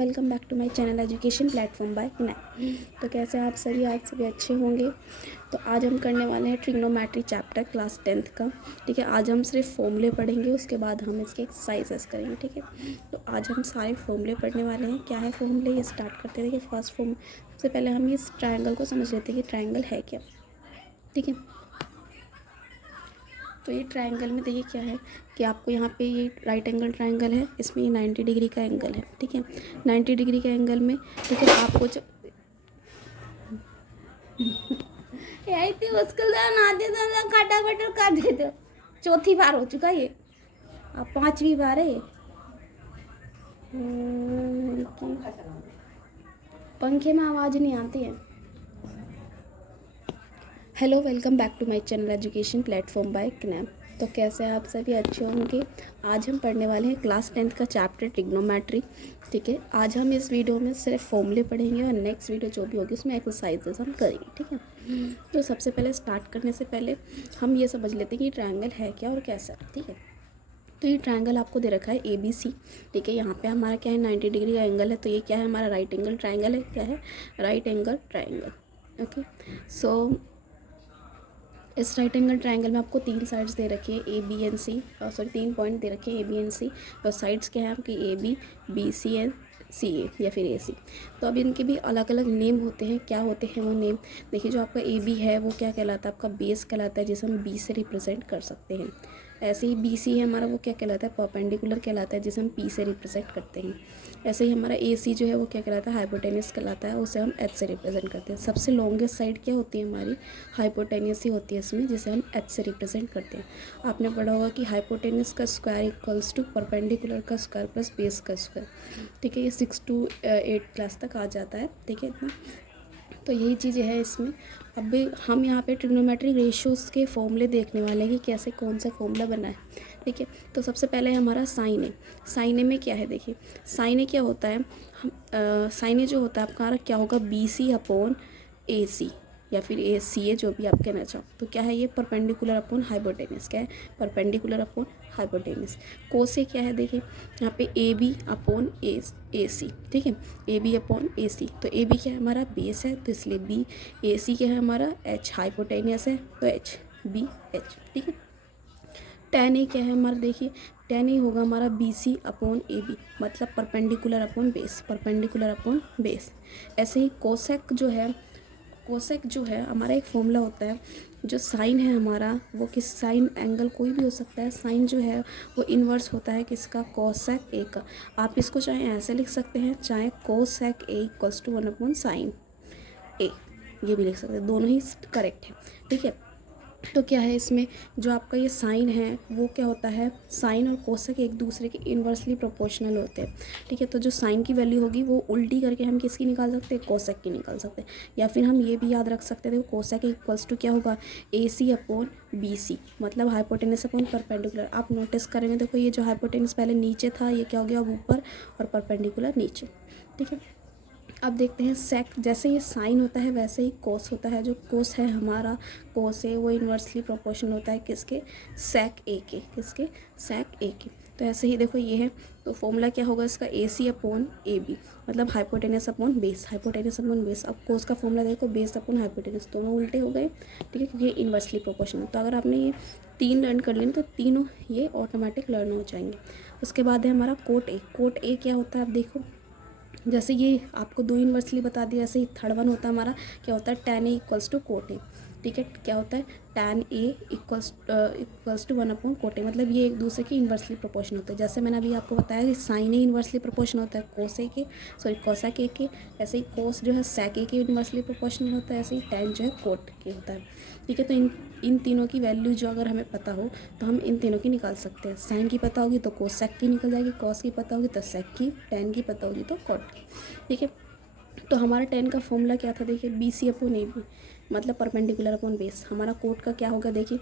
Welcome back to my channel education platform by किनाई। तो कैसे आप सभी आज सभी अच्छे होंगे। तो आज हम करने वाले हैं ट्रिग्नोमेट्री चैप्टर क्लास 10th का। ठीक है, आज हम सिर्फ फॉर्मूले पढ़ेंगे, उसके बाद हम इसके एक्सरसाइजेस करेंगे। ठीक है, तो आज हम सारे फॉर्मूले पढ़ने वाले हैं। क्या है फॉर्मूले, ये स्टार्ट करते हैं। देखिए फर्स्ट फॉर्म, सबसे पहले हम इस ट्राइंगल को समझ लेते हैं कि ट्राइंगल है क्या। ठीक है, तो ये ट्रायंगल में देखिए क्या है कि आपको यहाँ पे ये राइट एंगल ट्रायंगल है, इसमें ये 90 डिग्री का एंगल है। ठीक है, 90 डिग्री का एंगल में ठीक है आपको जो यही थी मुश्किल ना दे दो फटाफट कर दे दो। चौथी बार हो चुका ये, अब पांचवी बार है ये। पंखे में आवाज़ नहीं आती है। Hello, welcome back to my channel education platform by किनाई। तो कैसे आप सभी अच्छे होंगे। आज हम पढ़ने वाले हैं क्लास 10th का चैप्टर ट्रिग्नोमेट्री। ठीक है, आज हम इस वीडियो में सिर्फ फॉर्मूले पढ़ेंगे और नेक्स्ट वीडियो जो भी होगी उसमें एक्सरसाइजेस हम करेंगे। ठीक है, तो सबसे पहले स्टार्ट करने से पहले हम ये समझ लेते हैं कि ट्रायंगल है क्या और कैसा। ठीक है, तो ये ट्रायंगल आपको दे रखा है ABC। ठीक है, यहाँ पे हमारा क्या है 90 डिग्री का एंगल है, तो ये क्या है हमारा राइट एंगल ट्रायंगल है। क्या है, राइट एंगल ट्रायंगल। ओके, सो इस राइट एंगल ट्रायंगल में आपको तीन साइड्स दे रखी है A B and C, sorry 3 point दे रखे हैं A B एंड C। और साइड्स क्या है आपकी AB BC एंड CA या फिर AC। तो अब इनके भी अलग अलग नेम होते हैं। क्या होते हैं वो नेम, देखिए जो आपका AB है वो क्या कहलाता है, आपका बेस कहलाता है, जिसे हम B से रिप्रेजेंट कर सकते हैं। ऐसे ही BC है हमारा, वो क्या कहलाता है, परपेंडिकुलर कहलाता है, जिसे हम P से रिप्रेजेंट करते हैं। ऐसे ही हमारा AC जो है वो क्या कहलाता है, हाइपोटेनस कहलाता है, उसे हम H से रिप्रेजेंट करते हैं। सबसे लॉन्गेस्ट साइड क्या होती है हमारी, हाइपोटेनस ही होती है इसमें, जिसे हम H से रिप्रेजेंट करते हैं। आपने पढ़ा होगा कि हाइपोटेनस का स्क्वायर इक्वल्स टू परपेंडिकुलर का स्क्वायर प्लस बेस का स्क्वायर। ठीक है, ये 6 to 8 क्लास तक आ जाता है। ठीक है, इतना तो यही चीज़ें है इसमें। अब भी हम यहाँ पे ट्रिग्नोमेट्रिक रेशियोज़ के फॉर्मूले देखने वाले हैं कि कैसे कौन सा फॉर्मूला बना है। ठीक है, तो सबसे पहले हमारा साइन ए। साइन ए में क्या है, देखिए साइन ए क्या होता है, हम साइन ए जो होता है आपका क्या होगा, BC अपॉन AC या फिर ACA, जो भी आप कहना चाहो। तो क्या है ये, परपेंडिकुलर अपॉन हाइपोटेनस। क्या है, परपेंडिकुलर अपॉन हाइपोटेनस। कोसे क्या है, देखिए यहाँ पे AB अपॉन AC। ठीक है, AB अपॉन AC, तो AB क्या है हमारा बेस है, तो इसलिए B। AC क्या है हमारा H, हाइपोटेनस है तो H BH। ठीक है, tan A क्या है हमारा, देखिए tan A होगा हमारा BC अपॉन AB, मतलब perpendicular upon base, perpendicular upon base. ऐसे ही कोसेक जो है हमारा एक फॉर्मूला होता है। जो साइन है हमारा वो किस, साइन एंगल कोई भी हो सकता है, साइन जो है वो इन्वर्स होता है किसका, कोसेक A का। आप इसको चाहे ऐसे लिख सकते हैं, चाहे cosec A equals to 1 upon sine A, ये भी लिख सकते हैं, दोनों ही करेक्ट है। ठीक है, तो क्या है इसमें जो आपका ये साइन है वो क्या होता है, साइन और कोसेक एक दूसरे के इन्वर्सली प्रोपोर्शनल होते हैं। ठीक है, तो जो साइन की वैल्यू होगी वो उल्टी करके हम किसकी निकाल सकते हैं, कोसेक की निकाल सकते हैं। या फिर हम ये भी याद रख सकते हैं, कोसेक इक्वल्स टू क्या होगा, AC अपॉन BC, मतलब हाइपोटेनस अपॉन परपेंडिकुलर। आप नोटिस करेंगे, देखो ये जो हाइपोटेनस पहले नीचे था, ये क्या हो गया अब ऊपर, और परपेंडिकुलर नीचे। ठीक है, अब देखते हैं सेक। जैसे ये साइन होता है वैसे ही कोस होता है। जो कोस है हमारा, कोस है वो इन्वर्सली प्रोपोर्शनल होता है किसके, सेक A के, किसके, सेक A के। तो ऐसे ही देखो ये है, तो फॉर्मूला क्या होगा इसका, AC अपॉन AB, मतलब hypotenuse upon base, hypotenuse upon base. अब कोस का फॉर्मूला देखो, बेस अपॉन हाइपोटेनस, दोनों उल्टे हो गए। ठीक है, क्योंकि ये इन्वर्सली प्रोपोर्शनल। तो अगर आपने ये 3 लर्न कर लेना तो तीनों ये ऑटोमेटिक लर्न हो जाएंगे। उसके बाद है हमारा कोट ए। कोट ए क्या होता है, आप देखो जैसे ये आपको 2 इन्वर्सली बता दिया, ऐसे ही थर्ड वन होता है हमारा, क्या होता है, tan A equals to cot A. ठीक है, क्या होता है, tan A equals to 1 upon cot A, मतलब ये एक दूसरे के इन्वर्सली प्रोपोर्शन होते हैं। जैसे मैंने अभी आपको बताया कि साइन ए इन्वर्सली प्रोपोर्शन होता है कोसेक ए के, ऐसे ही कोस जो है सेक ए के इन्वर्सली प्रोपोर्शनल होता है, ऐसे ही tan जो है कोट के होता है। ठीक है, तो इन तीनों की वैल्यू जो अगर हमें पता हो तो हम इन तीनों की निकाल सकते हैं। साइन की पता होगी तो कोसेक की निकल जाएगी, कॉस की पता होगी तो सेक की, tan की पता होगी तो कॉट की। ठीक है, तो हमारा tan का फॉर्मूला क्या था, देखिए BC अपॉन AB, मतलब परपेंडिकुलर अपॉन बेस। हमारा कोट का क्या होगा, देखिए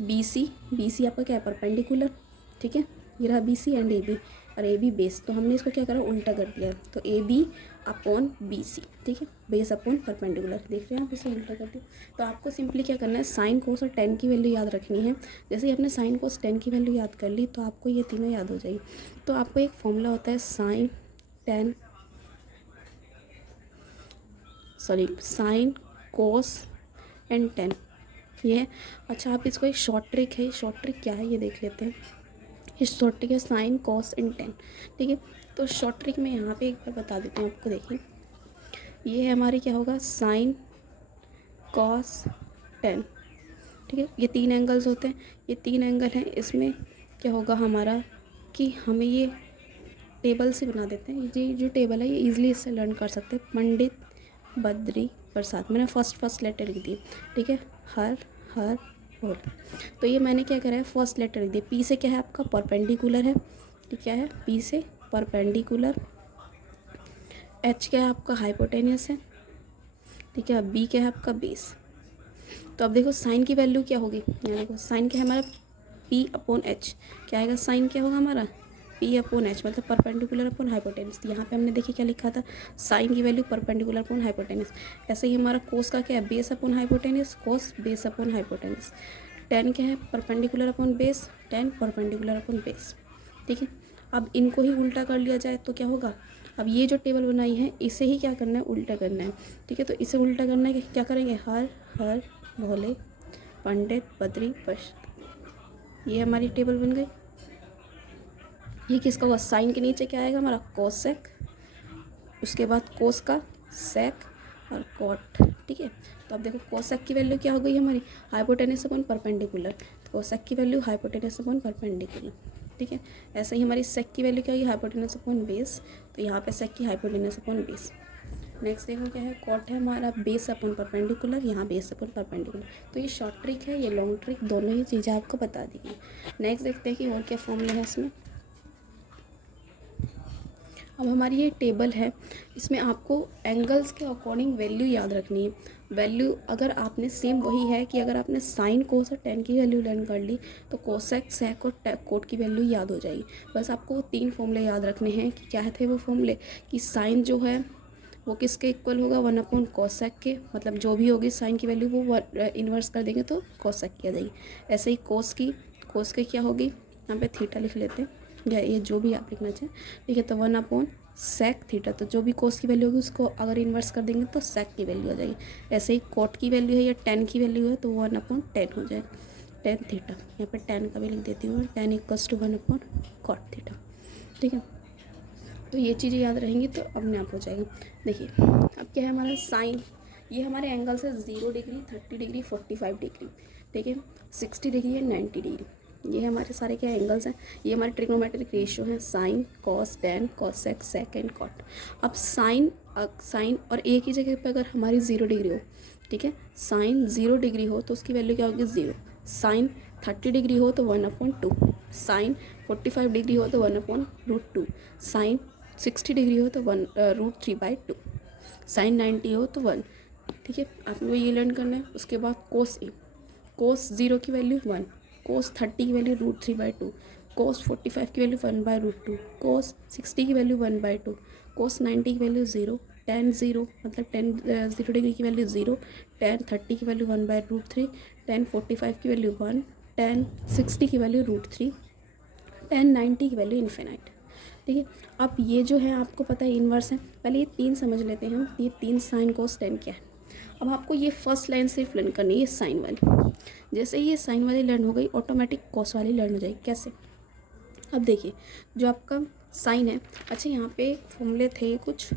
BC आपका क्या है, परपेंडिकुलर। ठीक है, ये रहा BC एंड AB, और AB बेस। तो हमने इसको क्या करा, उल्टा कर दिया, तो AB अपॉन BC। ठीक है, बेस अपॉन परपेंडिकुलर, देख रहे हैं आप, इसे उल्टा कर दिया। तो आपको सिंपली क्या करना है, साइन कोस और tan की वैल्यू याद रखनी है। जैसे ही आपने साइन कोस tan की वैल्यू याद कर ली तो आपको ये तीनों याद हो जाएगी। तो आपको एक फॉर्मूला होता है sine tan sorry sine cos and tan ये है। अच्छा आप इसको एक शॉर्ट ट्रिक है, शॉर्ट ट्रिक क्या है ये देख लेते हैं। इस शॉर्ट ट्रिक है साइन कॉस एंड टेन, ठीक है। तो शॉर्ट ट्रिक में यहाँ पे एक बार बता देते हैं आपको, देखिए ये है हमारी क्या होगा साइन कॉस टेन, ठीक है। ये 3 एंगल्स होते हैं, ये 3 एंगल हैं। इसमें क्या होगा हमारा कि हमें ये टेबल से बना देते हैं। ये जो टेबल है ये इजीली इससे लर्न कर सकते हैं। पंडित बद्री प्रसाद, मैंने फर्स्ट लेटर लिख दी, ठीक है। हर हर बोल, तो ये मैंने क्या करा है फर्स्ट लेटर लिख दिया। पी से क्या है आपका परपेंडिकुलर है, ठीक क्या है पी से परपेंडिकुलर। एच क्या है आपका हाइपोटेनियस है, ठीक है। बी क्या है आपका बेस। तो अब देखो साइन की वैल्यू क्या होगी, यहाँ देखो साइन क्या है हमारा पी अपॉन एच, क्या आएगा साइन क्या होगा हमारा पी अपॉन एच, मतलब परपेंडिकुलर अपॉन हाइपोटेनियस। यहाँ पे हमने देखिए क्या लिखा था साइन की वैल्यू परपेंडिकुलर अपॉन हाइपोटेनियस। ऐसे ही हमारा कोस का क्या है बेस अपॉन हाइपोटेनियस, कोस बेस अपॉन हाइपोटेनियस। टेन क्या है perpendicular upon base, ten perpendicular upon base, ठीक है। अब इनको ही उल्टा कर लिया जाए तो क्या होगा, अब ये जो टेबल बनाई है इसे ही क्या करना है उल्टा करना है, ठीक है। तो इसे उल्टा करना है क्या करेंगे हर हर भोले पंडित बद्री प्रसाद, ये हमारी टेबल बन गई। ये किसका हुआ साइन के नीचे क्या आएगा हमारा कोसेक, उसके बाद कोस का सेक और कॉट, ठीक है। तो अब देखो कोसेक की वैल्यू क्या हो गई हमारी हाइपोटेनस अपॉन परपेंडिकुलर, तो कोसेक की वैल्यू हाइपोटेनस अपॉन परपेंडिकुलर, ठीक है। ऐसे ही हमारी सेक की वैल्यू क्या होगी हाइपोटेनस अपॉन बेस, तो यहाँ पे सेक की हाइपोटेनस अपॉन बेस। नेक्स्ट देखो क्या है कॉट है हमारा बेस अपॉन परपेंडिकुलर, यहाँ बेस अपॉन परपेंडिकुलर। तो ये शॉर्ट ट्रिक है, ये लॉन्ग ट्रिक, दोनों ही चीज़ें आपको बता दी हैं। नेक्स्ट देखते हैं कि और क्या फॉर्मूला है इसमें। अब हमारी ये टेबल है, इसमें आपको एंगल्स के अकॉर्डिंग वैल्यू याद रखनी है। वैल्यू अगर आपने सेम वही है कि अगर आपने साइन कोस और टेन की वैल्यू लर्न कर ली तो कोसेक सेक और कोट की वैल्यू याद हो जाएगी। बस आपको 3 फॉर्मूले याद रखने हैं कि क्या थे वो फॉर्मूले, कि साइन जो है वो किसके इक्वल होगा 1 अपॉन कोसेक के, मतलब जो भी होगी साइन की वैल्यू वो इन्वर्स कर देंगे तो कोसेक की आ जाएगी। ऐसे ही कोस के क्या होगी, यहाँ पे थीटा लिख लेते हैं या ये जो भी आप लिखना चाहें, ठीक है। तो 1 अपॉन सेक थीटा, तो जो भी कोस की वैल्यू होगी उसको अगर इन्वर्स कर देंगे तो सेक की वैल्यू आ जाएगी। ऐसे ही कोट की वैल्यू है या टेन की वैल्यू है तो 1 अपॉन टेन हो जाएगा, टेन थीटा। यहाँ पे टेन का भी लिख देती हूँ, tan equals to 1 upon cot theta, ठीक है। तो ये चीज़ें याद रहेंगी तो अपने आप हो जाएगा। देखिए अब क्या है हमारा साइन, ये हमारे एंगल्स है 0 डिग्री 30 डिग्री 45 डिग्री, ठीक है। 60 डिग्री है 90 डिग्री, ये हमारे सारे क्या एंगल्स हैं। ये हमारे ट्रिग्नोमेट्रिक रेशियो है sine cos tan cosec sec and cot. अब साइन और एक ही जगह पे अगर हमारी 0 डिग्री हो, ठीक है, साइन 0 डिग्री हो तो उसकी वैल्यू क्या होगी 0। साइन 30 डिग्री हो तो 1 अपॉन 2, साइन 45 डिग्री हो तो 1 अपॉन √2, साइन 60 डिग्री हो तो 1√3/2, साइन 90 हो तो 1, ठीक है। आपको ये लर्न करना है। उसके बाद कोस 0 की वैल्यू 1, कोस 30 की वैल्यू √3/2, कोस 45 की वैल्यू 1/√2, कोस 60 की वैल्यू 1/2, कोस 90 की वैल्यू 0, टेन 0 मतलब 0 डिग्री की वैल्यू 0, टेन 30 की वैल्यू 1/√3, टेन 45 की वैल्यू 1, टेन 60 की वैल्यू √3, टेन 90 की वैल्यू इन्फिनाइट, ठीक है। अब ये जो है आपको पता है इन्वर्स है। पहले ये 3 समझ लेते हैं हम, ये 3 साइन कोस टेन क्या है। अब आपको ये फर्स्ट लाइन सिर्फ लर्न करनी है साइन वाली। जैसे ही ये साइन वाली लर्न हो गई ऑटोमेटिक कॉस वाली लर्न हो जाएगी। कैसे, अब देखिए जो आपका साइन है, अच्छा यहाँ पे फॉर्मूले थे कुछ,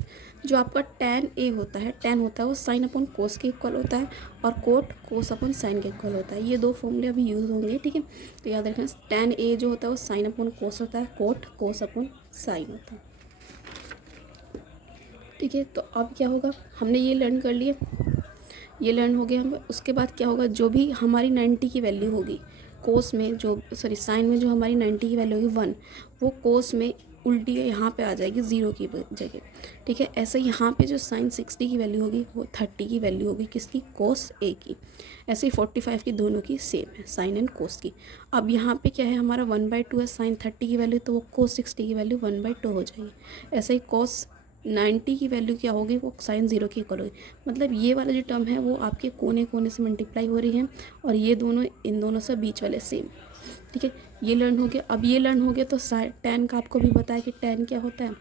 जो आपका टेन ए होता है, टेन होता है वो साइन अपॉन कोस के इक्वल होता है और कोट कोस अपॉन साइन के इक्वल होता है। ये 2 फॉर्मूले अभी यूज़ होंगे, ठीक है। तो याद रखना टेन ए जो होता है वो साइन अपॉन कोस होता है, कोट कोस अपॉन साइन होता है, ठीक है। तो अब क्या होगा, हमने ये लर्न कर लिए, ये लर्न हो गया हमें। उसके बाद क्या होगा, जो भी हमारी 90 की वैल्यू होगी कोस में, जो सॉरी साइन में जो हमारी 90 की वैल्यू होगी 1, वो कोस में उल्टी यहाँ पे आ जाएगी 0 की जगह, ठीक है। ऐसे यहाँ पे जो साइन 60 की वैल्यू होगी वो 30 की वैल्यू होगी किसकी, कोस ए की। ऐसे ही 45 की दोनों की सेम है साइन एंड कोस की। अब यहाँ पे क्या है हमारा 1/2 है साइन 30 की वैल्यू, तो वो कोस 60 की वैल्यू 1/2 हो जाएगी। ऐसे ही कोस 90 की वैल्यू क्या होगी, वो साइन 0 की इक्वल होगी। मतलब ये वाला जो टर्म है वो आपके कोने कोने से मल्टीप्लाई हो रही है और ये दोनों इन दोनों से बीच वाले सेम, ठीक है। ये लर्न हो गया। अब ये लर्न हो गया तो टेन का आपको भी पता है कि टेन क्या होता है।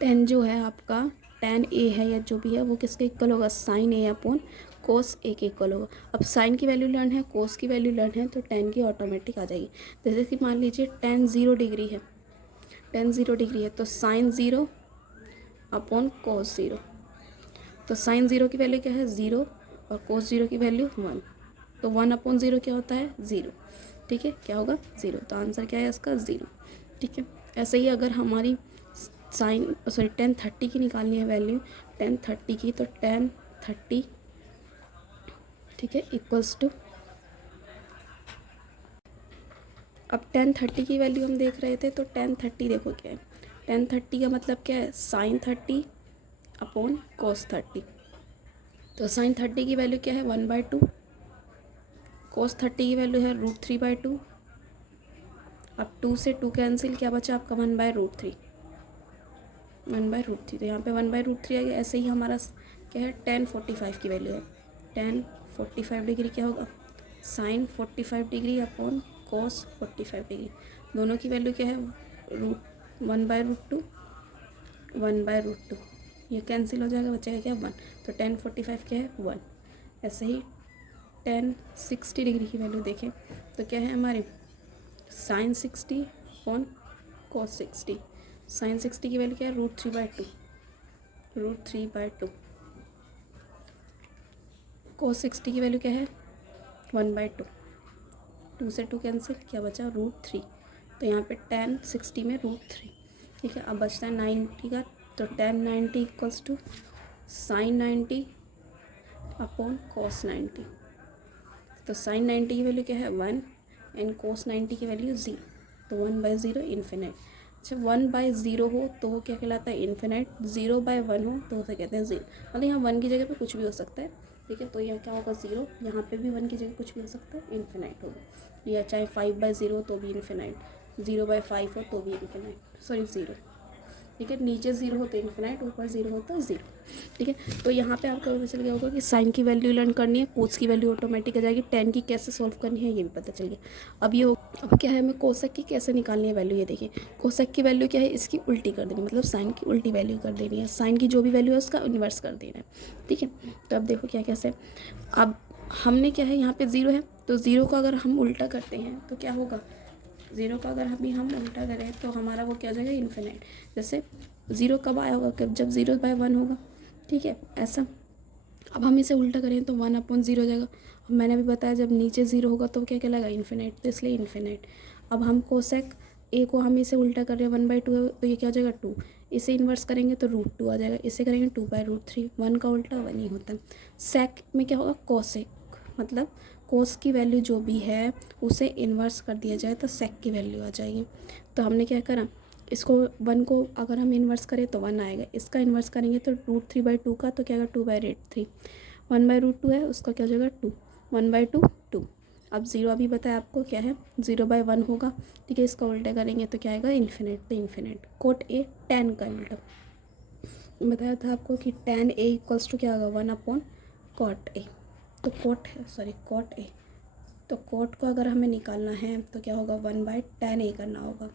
टेन जो है आपका tan a है या जो भी है वो किसके इक्वल होगा, sin a upon cos a के इक्वल होगा। अब sin की वैल्यू लर्न है, cos की वैल्यू लर्न है, तो tan की ऑटोमेटिक आ जाएगी। जैसे कि मान लीजिए tan 0 डिग्री है, tan 0 डिग्री है तो sin 0 अपॉन cos 0, तो sin 0 की वैल्यू क्या है 0 और cos 0 की वैल्यू 1, तो 1 अपॉन 0 क्या होता है 0, ठीक है, क्या होगा 0, तो आंसर क्या है इसका 0, ठीक है। ऐसे ही अगर हमारी tan 30 की निकालनी है वैल्यू, tan 30 की, तो tan 30, ठीक है, इक्वल्स टू, अब tan 30 की वैल्यू हम देख रहे थे, तो tan 30 देखो क्या है, tan 30 का मतलब क्या है sin 30 अपॉन cos 30, तो sin 30 की वैल्यू क्या है 1/2, cos 30 की वैल्यू है √3/2, अब 2 से 2 कैंसिल, क्या बचा आपका 1/√3, 1/√3, तो यहाँ पे 1/√3 आ गया। ऐसे ही हमारा क्या है tan 45 की वैल्यू है, tan 45 डिग्री क्या होगा sin 45 degree upon cos 45 degree, दोनों की वैल्यू क्या है 1/√2, 1/√2, ये कैंसिल हो जाएगा, बचेगा क्या 1, तो tan 45 क्या है 1। ऐसे ही tan 60 डिग्री की वैल्यू देखें तो क्या है हमारी sin 60 अपॉन cos 60, sin 60 की वैल्यू क्या है √3/2, √3/2, cos 60 की वैल्यू क्या है 1/2, 2 से 2 कैंसिल, क्या बचा √3, तो यहाँ पे tan 60 में √3, ठीक है। अब बचता है 90 का, तो tan 90 equals to sin 90 upon cos 90, तो sin 90 की वैल्यू क्या है 1 एंड cos 90 की वैल्यू 0, तो 1/0 इन्फिनाइट। अच्छा 1/0 हो तो वो क्या कहलाता है इन्फिनाइट, 0/1 हो तो उसे कहते हैं 0, मतलब यहाँ 1 की जगह पे कुछ भी हो सकता है, ठीक है, तो यहाँ क्या होगा 0, यहाँ पे भी 1 की जगह कुछ भी हो सकता है, इन्फिनाइट होगा, या चाहे 5/0 हो तो भी इन्फिनाइट, 0/5 हो तो भी इन्फिनाइट, सॉरी 0, ठीक है, नीचे 0 हो तो इन्फिनाइट, ऊपर 0 हो तो 0, ठीक है। तो यहाँ पे आपको पता चल गया होगा कि साइन की वैल्यू लर्न करनी है, कोस की वैल्यू ऑटोमेटिक आ जाएगी, tan की कैसे सॉल्व करनी है ये भी पता चल गया। अब क्या है, हमें कोसेक की कैसे निकालनी है वैल्यू, ये देखिए कोसेक की वैल्यू क्या है, इसकी उल्टी कर देनी, मतलब साइन की उल्टी वैल्यू कर देनी है, साइन की जो भी वैल्यू है उसका इन्वर्स कर देना है, ठीक है। तो अब देखो क्या कैसे, अब हमने क्या है यहाँ पे 0 है, तो 0 को अगर हम उल्टा करते हैं तो क्या होगा, 0 का अगर हम उल्टा करें तो हमारा वो क्या हो जाएगा इन्फिनाइट। जैसे 0 कब आया होगा, कब जब 0/1 होगा, ठीक है, ऐसा। अब हम इसे उल्टा करें तो 1/0 हो जाएगा। अब मैंने अभी बताया जब नीचे 0 होगा तो क्या कहलाएगा इन्फिनाइट, तो इसलिए इन्फिनाइट। अब हम कोसेक ए को हम इसे उल्टा कर रहे हैं 1/2 है, तो ये क्या हो जाएगा 2, इसे इन्वर्स करेंगे तो √2 आ जाएगा, इसे करेंगे 2/√3, 1 का उल्टा 1 ही होता है। सेक में क्या होगा कोसेक, मतलब कोस की वैल्यू जो भी है उसे इन्वर्स कर दिया जाए तो सेक की वैल्यू आ जाएगी। तो हमने क्या करा, इसको 1 को अगर हम इन्वर्स करें तो 1 आएगा, इसका इन्वर्स करेंगे तो √3/2 का, तो क्या आएगा 2/√3, 1/√2 है उसका क्या हो जाएगा 2, 1/2 2। अब 0 अभी बताया आपको क्या है 0/1 होगा, ठीक है, इसका उल्टा करेंगे तो क्या आएगा इन्फिनिट, तो इन्फिनिट कोट ए tan का उल्टा बताया था आपको कि tan a इक्वल्स टू क्या होगा 1/cot a, तो कॉट ए, तो कॉट को अगर हमें निकालना है तो क्या होगा 1/tan a करना होगा।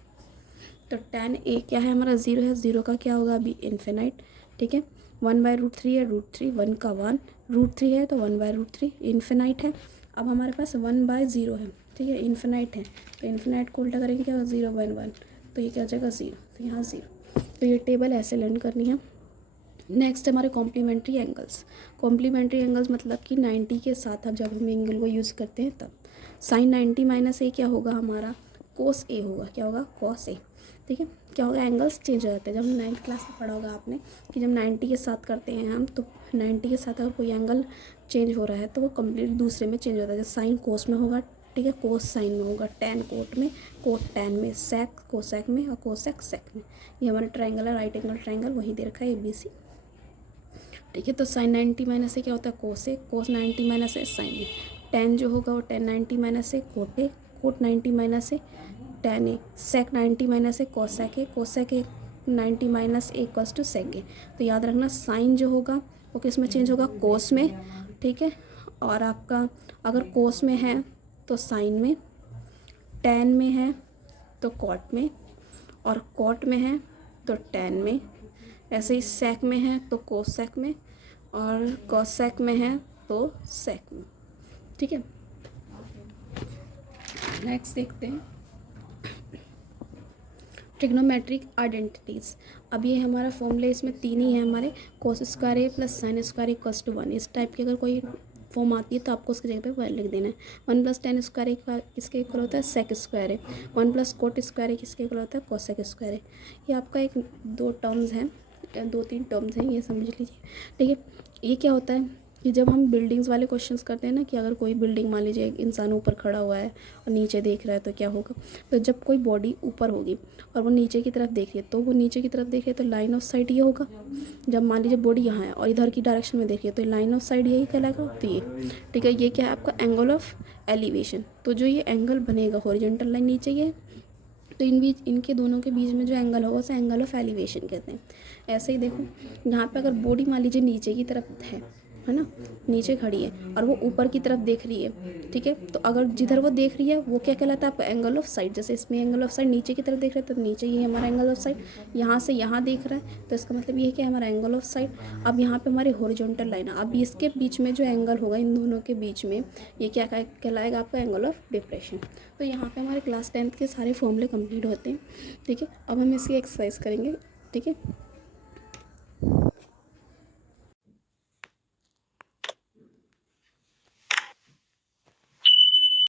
तो tan a क्या है हमारा 0 है, 0 का क्या होगा अभी इन्फिनाइट, ठीक है, 1/√3 है, √3 1 का 1, √3 है तो 1/√3 इन्फिनाइट है। अब हमारे पास 1/0 है, ठीक है, इन्फिनाइट है, तो इन्फिनाइट को उल्टा करेंगे क्या होगा 0/1, तो ये क्या हो जाएगा 0, तो यहाँ 0। तो ये टेबल ऐसे लर्न करनी है। नेक्स्ट हमारे कॉम्प्लीमेंट्री एंगल्स। कॉम्प्लीमेंट्री एंगल्स मतलब कि 90 के साथ अब जब हम एंगल को यूज़ करते हैं तब sin 90 - a क्या होगा हमारा cos a होगा, क्या होगा cos a, ठीक है। क्या होगा एंगल्स चेंज हो जाते हैं, जब 9th क्लास में पढ़ा होगा आपने कि जब 90 के साथ करते हैं हम, तो 90 के साथ अगर कोई एंगल चेंज हो रहा है तो वो कम्प्लीट दूसरे में चेंज होता है, जैसे साइन कोस में होगा, ठीक है, कोस साइन में होगा, टैन कोट में, कोट टैन में, सेक कोसेक में और कोसेक सेक में। ये हमारा ट्रायंगल है, राइट एंगल ट्रायंगल, वही दे रखा है ABC, ठीक है। तो sin 90 - a क्या होता है cosec, cos 90 - a sine A, tan जो होगा वो tan 90 - a cot A, cot 90 - a tan A, sec 90 - a cosec A, cosec A 90 - a equals to sec A. तो याद रखना साइन जो होगा वो किस में चेंज होगा कोस में, ठीक है, और आपका अगर कोस में है तो साइन में, टैन में है तो कॉट में, और कॉट में है तो टैन में, ऐसे ही सेक में है तो कोसेक में, और कोसेक में है तो सेक में। ठीक है, नेक्स्ट देखते हैं ट्रिग्नोमेट्रिक आइडेंटिटीज़। अब ये हमारा फॉर्मूला, इसमें तीन ही है हमारे, cos square A plus sine square equals to 1। इस टाइप की अगर कोई फॉर्म आती है तो आपको उसकी जगह पे 1 लिख देना है। 1 प्लस टेन स्क्वायर ए किसके इक्वल होता है, सेक स्क्वायर है। 1 प्लस कोट स्क्वायर ए किसके इक्वल होता है, कोसेक स्क्वायर है। ये आपका एक दो टर्म्स हैं, दो तीन टर्म्स हैं, ये समझ लीजिए। ठीक है, ये क्या होता है कि जब हम बिल्डिंग्स वाले क्वेश्चंस करते हैं ना, कि अगर कोई बिल्डिंग, मान लीजिए एक इंसान ऊपर खड़ा हुआ है और नीचे देख रहा है तो क्या होगा, तो जब कोई बॉडी ऊपर होगी और वो नीचे की तरफ देख रही है, तो वो नीचे की तरफ देख रही है तो लाइन ऑफ साइट ये होगा। जब मान लीजिए बॉडी यहाँ है और इधर की डायरेक्शन में देख रही है तो लाइन ऑफ साइट यही कहलाएगा। तो ये ठीक है, ये क्या है आपका एंगल ऑफ एलिवेशन। तो जो ये एंगल बनेगा, हॉरिजॉन्टल लाइन नीचे ये है, तो इनके दोनों के बीच में जो एंगल होगा उसे एंगल ऑफ एलिवेशन कहते हैं। ऐसे ही देखो, यहाँ पे अगर बॉडी मान लीजिए नीचे की तरफ है ना, नीचे खड़ी है और वो ऊपर की तरफ देख रही है। ठीक है, तो अगर जिधर वो देख रही है वो क्या कहलाता है आपका एंगल ऑफ साइड। जैसे इसमें एंगल ऑफ साइड नीचे की तरफ देख रहे हैं तो नीचे ये हमारा एंगल ऑफ साइड, यहाँ से यहाँ देख रहा है तो इसका मतलब ये है कि हमारा एंगल ऑफ साइड। अब यहाँ पे हमारी हॉरिजॉन्टल लाइन है, अब इसके बीच में जो एंगल होगा इन दोनों के बीच में, ये क्या कहलाएगा आपका एंगल ऑफ डिप्रेशन। तो यहाँ पे हमारे क्लास 10th के सारे फॉर्मूले कंप्लीट होते हैं। ठीक है, अब हम इसकी एक्सरसाइज करेंगे। ठीक है।